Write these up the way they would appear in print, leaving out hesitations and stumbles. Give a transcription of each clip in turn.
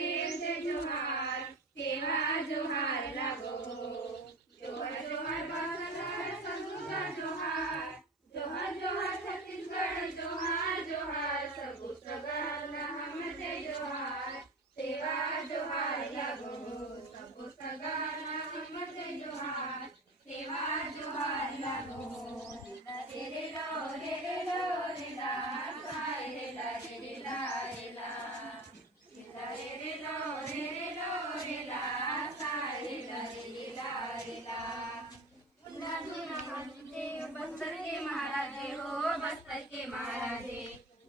महादेव जय जोहार, सेवा जोहार लागो। जोहर जोहर बांग्लादेश सबूका जोहार, जोहर जोहर छत्तीसगढ़ जोहार जोहार, सबू सगाना हम जय जोहार, सेवा जोहार लागो। सबू सगाना हम जय जोहार, सेवा जोहार लागो। रे रे लो रे रे लो रे ला, साय रे ला रे रे ला रे ला, रे रे लो रे रे लो रे ला, साय रे ला रे रे ला रे ला। बस्तर के महाराजे हो, बस्तर के महाराजे,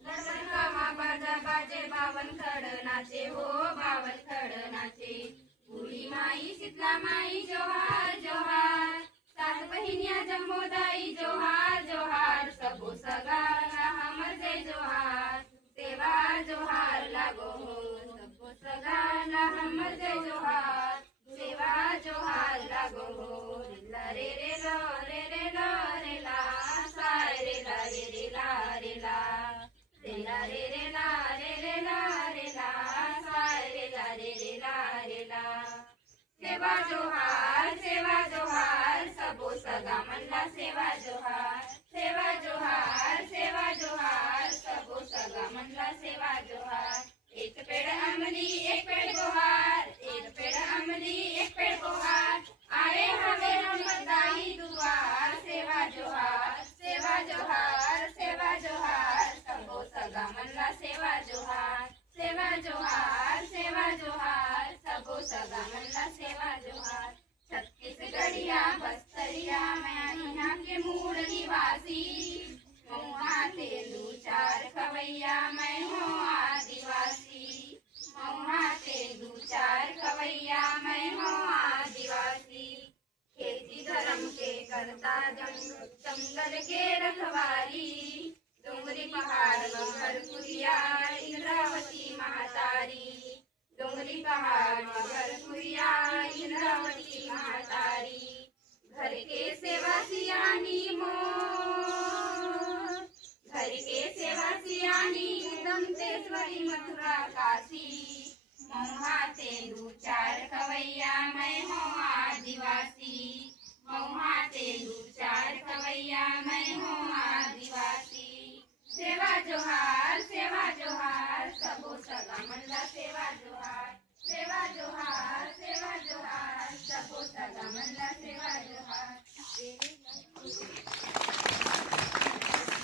लखन का माँ बाजा बाजे, बावन खड़ नाचे हो, बावन खड़ नाचे। बूढ़ी माई शीतला माई जोहार जोहार, सात बहिनिया जम्मोदाई जोहार जोहार, सबो सगाना हमर जय जोहार, सेवा जोहार लागो हो। सबो सगाना हमर जय जोहार, सेवा जोहार लागो हो। रे रे लो रे रे लो रे ला, साय रे ला रे रे ला रे ला, रे ला रे रे ला रे रे ला रे ला, साय रे ला रे रे ला रे ला। सेवा जोहार सबो सगा मनला, सेवा जोहार, सेवा जोहार, सेवा जोहार, सबो सगा मनला, सेवा जोहार। एक पेड़ अमली एक पेड़ गोहार, एक पेड़ अमली एक पेड़ गोहार, आए हवे हम दाई दुआर, सेवा जोहार, सेवा जोहार, सेवा जोहार, सबो सगा मनला, सेवा जोहार, सेवा जोहार, सेवा जोहार, सबो सगा मनला, सेवा जोहार। छत्तीसगढ़िया बस्तरिया मैं यहाँ के मूल निवासी, मऊहा तेंदू चार खवैया मैं हूँ आदिवासी, मऊहा तेंदू चार खवैया मैं हूँ आदिवासी। खेती धर्म के करता जंगल के रखवारी, डोंगरी पहाड़ में भरपुरिया इंद्रावती महातारी, डोंगरी पहाड़ में भरपुरिया इंद्रावती महातारी। घर के सेवा सियानी मोर, घर के सेवा सियानी दंतेश्वरी मथुरा काशी, मऊहा तेंदू